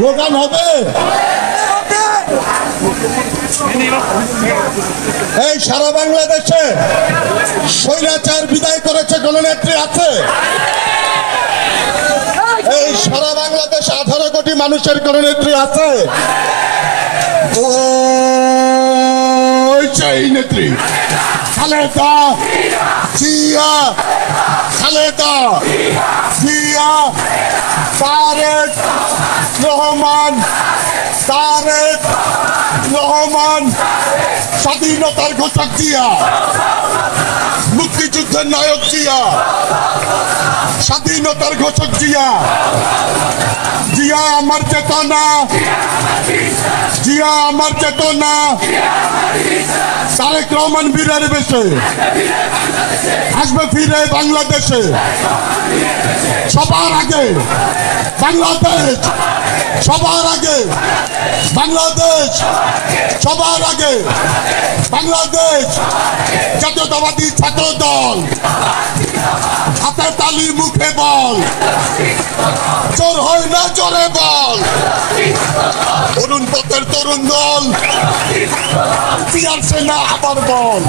Slogan হবে। এই সারা বাংলাদেশে স্বৈরাচার বিদায় করেছে গণনেত্রী আছে। এই সারা বাংলাদেশে 18 কোটি মানুষের গণনেত্রী আছে। ওই চাই নেত্রী খালেদা জিয়া, খালেদা জিয়া, তারেক রহমান, তারেক রহমান, স্বাধীনতার ঘোষক জিয়া, মুক্তিযুদ্ধের নায়ক জিয়া, স্বাধীনতার ঘোষক জিয়া, জিয়া আমার চেতনা, জিয়া আমার চেতনা, তারেক রহমান বীরের বেশে আসবে ফিরে বাংলাদেশে। সবার আগে বাংলাদেশ, সবার আগে বাংলাদেশ, সবার আগে বাংলাদেশ। জাতীয়তাবাদী ছাত্র দল হাতে তালি মুখে বল, জোর হয় না জোরে বল। তরুণ পথের তরুণ দল পিয়ারছে না আবার বল,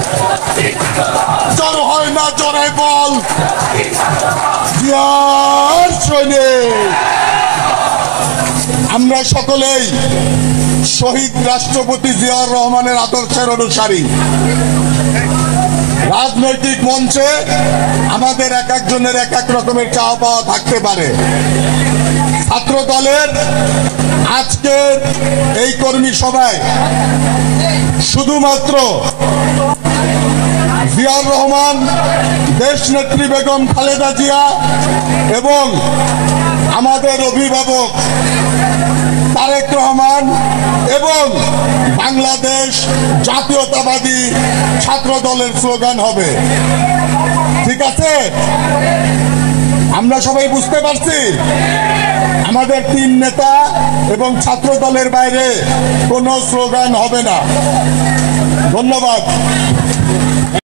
জোর হয় না জোরে বল। আমরা সকলেই শহীদ রাষ্ট্রপতি জিয়াউর রহমানের আদর্শের অনুসারী। রাজনৈতিক মঞ্চে আমাদের এক একজনের এক এক রকমের চাওয়া পাওয়া থাকতে পারে। ছাত্র দলের আজকের এই কর্মী সভায় শুধুমাত্র জিয়াউর রহমান, দেশ নেত্রী বেগম খালেদা জিয়া এবং আমাদের অভিভাবক তারেক রহমান এবং বাংলাদেশ জাতীয়তাবাদী ছাত্র দলের স্লোগান হবে। ঠিক আছে, আমরা সবাই বুঝতে পারছি। আমাদের 3 নেতা এবং ছাত্র দলের বাইরে কোনো স্লোগান হবে না। ধন্যবাদ।